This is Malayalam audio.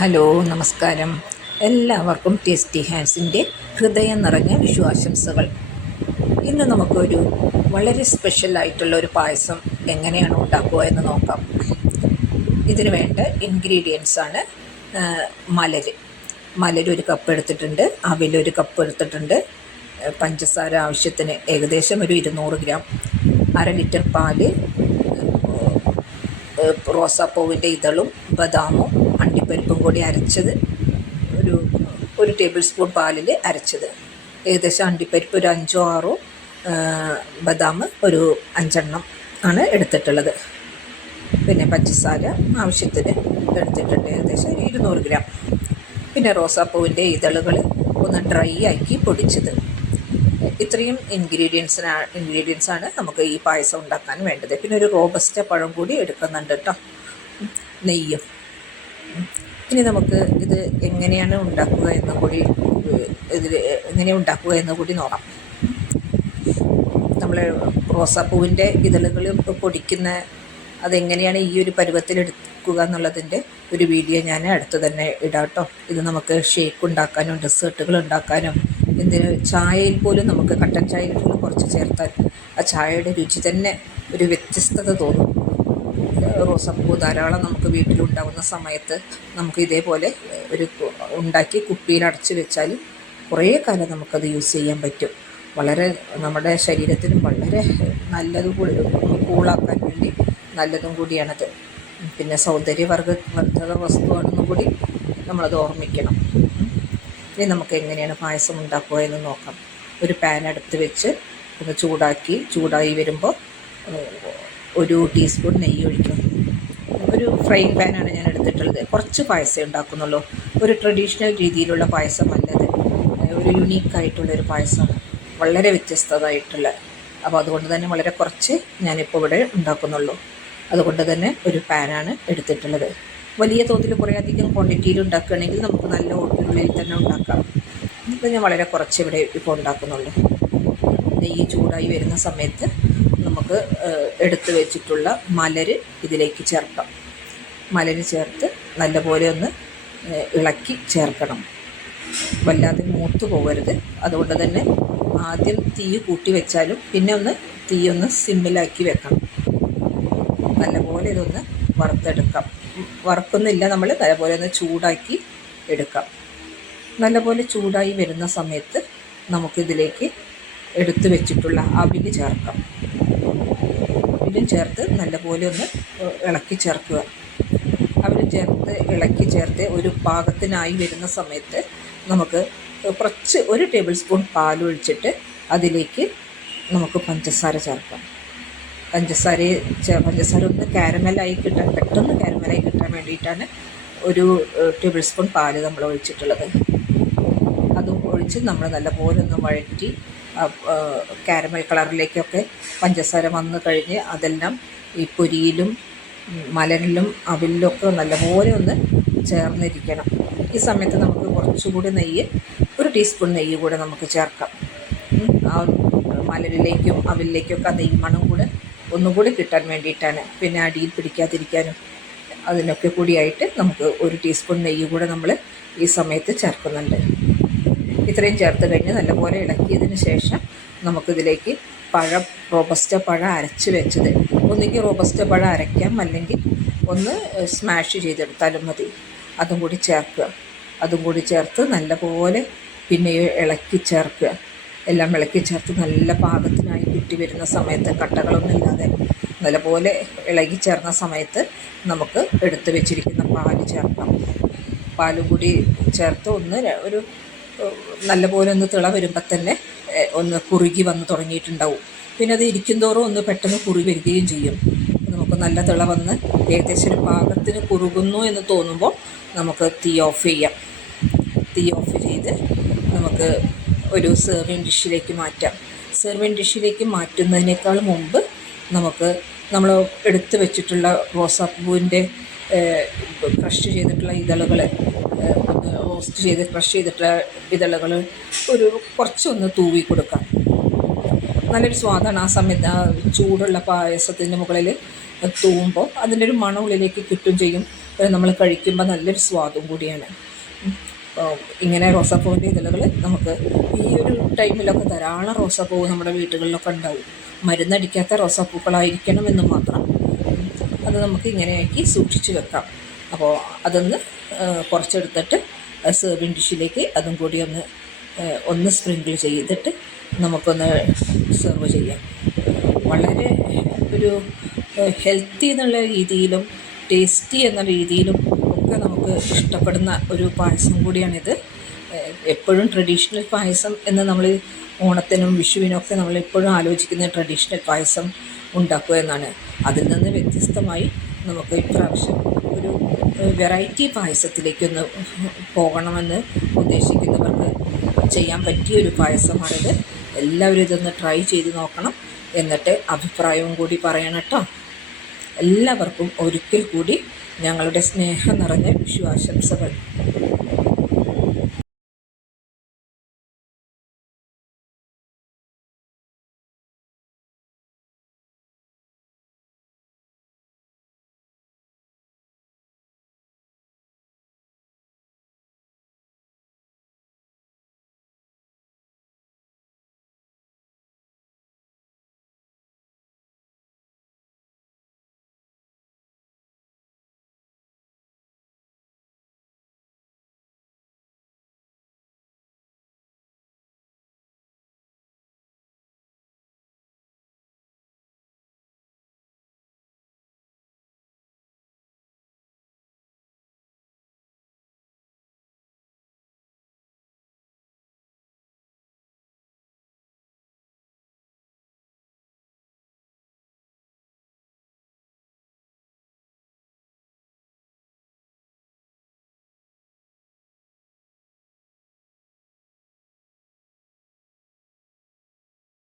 ഹലോ, നമസ്കാരം. എല്ലാവർക്കും ടേസ്റ്റി ഹാൻഡ്സിൻ്റെ ഹൃദയം നിറഞ്ഞ വിഷുവാശംസകൾ. ഇന്ന് നമുക്കൊരു വളരെ സ്പെഷ്യലായിട്ടുള്ള ഒരു പായസം എങ്ങനെയാണ് ഉണ്ടാക്കുക എന്ന് നോക്കാം. ഇതിന് വേണ്ട ഇൻഗ്രീഡിയൻസാണ് മലര് ഒരു കപ്പ് എടുത്തിട്ടുണ്ട്, അവിലൊരു കപ്പ് എടുത്തിട്ടുണ്ട്, പഞ്ചസാര ആവശ്യത്തിന് ഏകദേശം ഒരു 200 ഗ്രാം, 1/2 ലിറ്റർ പാല്, റോസാപ്പൂവിൻ്റെ ഇതളും ബദാമും അണ്ടിപ്പരിപ്പും കൂടി അരച്ചത്, ഒരു ടേബിൾ സ്പൂൺ പാലിൽ അരച്ചത്, ഏകദേശം അണ്ടിപ്പരിപ്പ് ഒരു 5 6 ബദാം ഒരു 5 ആണ് എടുത്തിട്ടുള്ളത്. പിന്നെ പഞ്ചസാര ആവശ്യത്തിന് എടുത്തിട്ടുണ്ട്, ഏകദേശം 200 ഗ്രാം. പിന്നെ റോസാപ്പൂവിൻ്റെ ഇതളുകൾ ഒന്ന് ഡ്രൈ ആക്കി പൊടിച്ചത്. ഇത്രയും ഇൻഗ്രീഡിയൻസാണ് നമുക്ക് ഈ പായസം ഉണ്ടാക്കാൻ വേണ്ടത്. പിന്നെ ഒരു റോബസ്റ്റ പഴം കൂടി എടുക്കുന്നുണ്ട് കേട്ടോ, നെയ്യും. ഇനി നമുക്ക് ഇത് എങ്ങനെയാണ് ഉണ്ടാക്കുക എന്ന് കൂടി നോക്കാം. നമ്മൾ റോസാപ്പൂവിൻ്റെ ഇതളുകൾ പൊടിക്കുന്ന അതെങ്ങനെയാണ് ഈ ഒരു പരുവത്തിലെടുക്കുക എന്നുള്ളതിൻ്റെ ഒരു വീഡിയോ ഞാൻ അടുത്ത് തന്നെ ഇടാം കേട്ടോ. ഇത് നമുക്ക് ഷേക്ക് ഉണ്ടാക്കാനും ഡെസേർട്ടുകൾ ഉണ്ടാക്കാനും, എന്തിന് ചായയിൽ പോലും നമുക്ക് കട്ടൻ ചായയിൽ പോലും കുറച്ച് ചേർത്താൽ ആ ചായയുടെ രുചി തന്നെ ഒരു വ്യത്യസ്തത തോന്നും. റോസാപ്പൂ ധാരാളം നമുക്ക് വീട്ടിലുണ്ടാകുന്ന സമയത്ത് നമുക്ക് ഇതേപോലെ ഉണ്ടാക്കി കുപ്പിയിൽ അടച്ച് വെച്ചാൽ കുറേ കാലം നമുക്കത് യൂസ് ചെയ്യാൻ പറ്റും. വളരെ നമ്മുടെ ശരീരത്തിനും വളരെ നല്ലതും കൂടി, കൂളാക്കാൻ വേണ്ടി നല്ലതും കൂടിയാണത്. പിന്നെ സൗന്ദര്യവർദ്ധക വസ്തുവാണെന്നും കൂടി നമ്മളത് ഓർമ്മിക്കണം. ഇനി നമുക്ക് എങ്ങനെയാണ് പായസം ഉണ്ടാക്കുക എന്ന് നോക്കാം. ഒരു പാൻ അടുത്ത് വെച്ച് ഒന്ന് ചൂടായി വരുമ്പോൾ 1 ടീസ്പൂൺ നെയ്യ് ഒഴിക്കും. ഒരു ഫ്രൈയിങ് പാനാണ് ഞാൻ എടുത്തിട്ടുള്ളത്. കുറച്ച് പായസം ഉണ്ടാക്കുന്നുള്ളൂ. ഒരു ട്രഡീഷണൽ രീതിയിലുള്ള പായസമല്ലത്, ഒരു യുണീക്കായിട്ടുള്ളൊരു പായസമാണ്, വളരെ വ്യത്യസ്തമായിട്ടുള്ള. അപ്പോൾ അതുകൊണ്ട് തന്നെ വളരെ കുറച്ച് ഞാനിപ്പോൾ ഇവിടെ ഉണ്ടാക്കുന്നുള്ളൂ. അതുകൊണ്ട് തന്നെ ഒരു പാനാണ് എടുത്തിട്ടുള്ളത്. വലിയ തോതിൽ കുറേ അധികം ക്വാണ്ടിറ്റിയിൽ ഉണ്ടാക്കുകയാണെങ്കിൽ നമുക്ക് നല്ല ഓട്ടിനുള്ളിൽ തന്നെ ഉണ്ടാക്കാം. ഇപ്പോൾ ഞാൻ വളരെ കുറച്ച് ഇവിടെ ഇപ്പോൾ ഉണ്ടാക്കുന്നുള്ളൂ. നെയ്യ് ചൂടായി വരുന്ന സമയത്ത് നമുക്ക് എടുത്ത് വെച്ചിട്ടുള്ള മലര് ഇതിലേക്ക് ചേർക്കാം. മലര് ചേർത്ത് നല്ലപോലെ ഒന്ന് ഇളക്കി ചേർക്കണം. വല്ലാതെ മൂത്ത് പോകരുത്. അതുകൊണ്ട് തന്നെ ആദ്യം തീ കൂട്ടി വെച്ചാലും പിന്നെ തീ സിമ്മിലാക്കി വെക്കണം. നല്ലപോലെ ഇതൊന്ന് വറുത്തെടുക്കാം. വറുക്കുന്നില്ല, നമ്മൾ നല്ലപോലെ ഒന്ന് ചൂടാക്കി എടുക്കാം. നല്ലപോലെ ചൂടായി വരുന്ന സമയത്ത് നമുക്കിതിലേക്ക് എടുത്തു വെച്ചിട്ടുള്ള അവിൽ ചേർക്കാം. അവിലും ചേർത്ത് നല്ലപോലെ ഒന്ന് ഇളക്കി ചേർക്കുക. അവിലും ചേർത്ത് ഇളക്കി ചേർത്ത് ഒരു പാകത്തിനായി വരുന്ന സമയത്ത് നമുക്ക് കുറച്ച് 1 ടേബിൾ സ്പൂൺ പാലൊഴിച്ചിട്ട് അതിലേക്ക് നമുക്ക് പഞ്ചസാര ചേർക്കാം. പഞ്ചസാര ഒന്ന് പെട്ടെന്ന് കാരമലായി കിട്ടാൻ വേണ്ടിയിട്ടാണ് 1 ടേബിൾ സ്പൂൺ പാല് നമ്മൾ ഒഴിച്ചിട്ടുള്ളത്. അതും ഒഴിച്ച് നമ്മൾ നല്ലപോലെ ഒന്ന് വഴറ്റി കാരമൽ കളറിലേക്കൊക്കെ പഞ്ചസാര വന്നു കഴിഞ്ഞ് അതെല്ലാം ഈ പൊരിയിലും മലരിലും അവിലിലൊക്കെ നല്ലപോലെ ഒന്ന് ചേർന്നിരിക്കണം. ഈ സമയത്ത് നമുക്ക് കുറച്ചുകൂടി 1 ടീസ്പൂൺ നെയ്യ് കൂടെ നമുക്ക് ചേർക്കാം. ആ മലരിലേക്കും അവിലിലേക്കൊക്കെ ആ നെയ്മണം കൂടെ ഒന്നുകൂടി കിട്ടാൻ വേണ്ടിയിട്ടാണ്. പിന്നെ അടിയിൽ പിടിക്കാതിരിക്കാനും അതിനൊക്കെ കൂടിയായിട്ട് നമുക്ക് 1 ടീസ്പൂൺ നെയ്യ് കൂടെ നമ്മൾ ഈ സമയത്ത് ചേർക്കുന്നുണ്ട്. ഇത്രയും ചേർത്ത് കഴിഞ്ഞ് നല്ലപോലെ ഇളക്കിയതിന് ശേഷം നമുക്കിതിലേക്ക് റോബസ്റ്റ പഴം അരച്ച് വെച്ചത്, ഒന്നുകിൽ റോബസ്റ്റ പഴം അരയ്ക്കാം, അല്ലെങ്കിൽ ഒന്ന് സ്മാഷ് ചെയ്തെടുത്താലും മതി. അതും കൂടി ചേർത്ത് നല്ലപോലെ പിന്നെ ഇളക്കി ചേർക്കുക. എല്ലാം ഇളക്കി ചേർത്ത് നല്ല പാകത്തിനായി കിട്ടി വരുന്ന സമയത്ത്, കട്ടകളൊന്നും ഇല്ലാതെ നല്ലപോലെ ഇളകി ചേർന്ന സമയത്ത് നമുക്ക് എടുത്ത് വെച്ചിരിക്കുന്ന പാല് ചേർക്കാം. പാലും കൂടി ചേർത്ത് ഒരു നല്ലപോലെ ഒന്ന് തിള വരുമ്പോൾ തന്നെ ഒന്ന് കുറുകി വന്ന് തുടങ്ങിയിട്ടുണ്ടാവും. പിന്നെ അത് ഇരിക്കും തോറും ഒന്ന് പെട്ടെന്ന് കുറുകി വരികയും ചെയ്യും. നമുക്ക് നല്ല തിള വന്ന് ഏകദേശം ഒരു പാകത്തിന് കുറുകുന്നു എന്ന് തോന്നുമ്പോൾ നമുക്ക് തീ ഓഫ് ചെയ്യാം. തീ ഓഫ് ചെയ്ത് നമുക്ക് ഒരു സെർവിങ് ഡിഷിലേക്ക് മാറ്റാം. സെർവിങ് ഡിഷിലേക്ക് മാറ്റുന്നതിനേക്കാൾ മുമ്പ് നമ്മൾ എടുത്ത് വെച്ചിട്ടുള്ള റോസാപ്പൂവിൻ്റെ ക്രഷ് ചെയ്തിട്ടുള്ള ഇതളുകൾ, ക്രഷ് ചെയ്തിട്ടുള്ള ഇതളുകൾ കുറച്ചൊന്ന് തൂവി കൊടുക്കാം. നല്ലൊരു സ്വാദാണ് ആ സമയത്ത്. ആ ചൂടുള്ള പായസത്തിൻ്റെ മുകളിൽ തൂവുമ്പോൾ അതിൻ്റെ ഒരു മണം ഉള്ളിലേക്ക് കിട്ടും ചെയ്യും. നമ്മൾ കഴിക്കുമ്പോൾ നല്ലൊരു സ്വാദും കൂടിയാണ്. ഇങ്ങനെ റോസാപ്പൂവിൻ്റെ ഇതളുകൾ നമുക്ക് ഈ ഒരു ടൈമിലൊക്കെ ധാരാളം റോസാപ്പൂവ് നമ്മുടെ വീടുകളിലൊക്കെ ഉണ്ടാവും. മരുന്നടിക്കാത്ത റോസാപ്പൂക്കളായിരിക്കണം എന്ന് മാത്രം. അത് നമുക്ക് ഇങ്ങനെയാക്കി സൂക്ഷിച്ച് വെക്കാം. അപ്പോൾ അതൊന്ന് കുറച്ചെടുത്തിട്ട് സെർവിങ് ഡിഷിലേക്ക് അതും കൂടി ഒന്ന് സ്പ്രിങ്കിൾ ചെയ്തിട്ട് നമുക്കൊന്ന് സെർവ് ചെയ്യാം. വളരെ ഒരു ഹെൽത്തി എന്നുള്ള രീതിയിലും ടേസ്റ്റി എന്ന രീതിയിലും ഒക്കെ നമുക്ക് ഇഷ്ടപ്പെടുന്ന ഒരു പായസം കൂടിയാണിത്. എപ്പോഴും ട്രഡീഷണൽ പായസം എന്ന് നമ്മൾ ഓണത്തിനും വിഷുവിനൊക്കെ നമ്മൾ എപ്പോഴും ആലോചിക്കുന്ന ട്രഡീഷണൽ പായസം ഉണ്ടാക്കുക എന്നാണ്. അതിൽ നിന്ന് വ്യത്യസ്തമായി നമുക്ക് ഇപ്രാവശ്യം ഒരു വെറൈറ്റി പായസത്തിലേക്കൊന്ന് പോകണമെന്ന് ഉദ്ദേശിക്കുന്നവർക്ക് ചെയ്യാൻ പറ്റിയൊരു പായസമാണിത്. എല്ലാവരും ഇതൊന്ന് ട്രൈ ചെയ്ത് നോക്കണം. എന്നിട്ട് അഭിപ്രായവും കൂടി പറയണം കേട്ടോ. എല്ലാവർക്കും ഒരിക്കൽ കൂടി ഞങ്ങളുടെ സ്നേഹം നിറഞ്ഞ വിഷു ആശംസകൾ.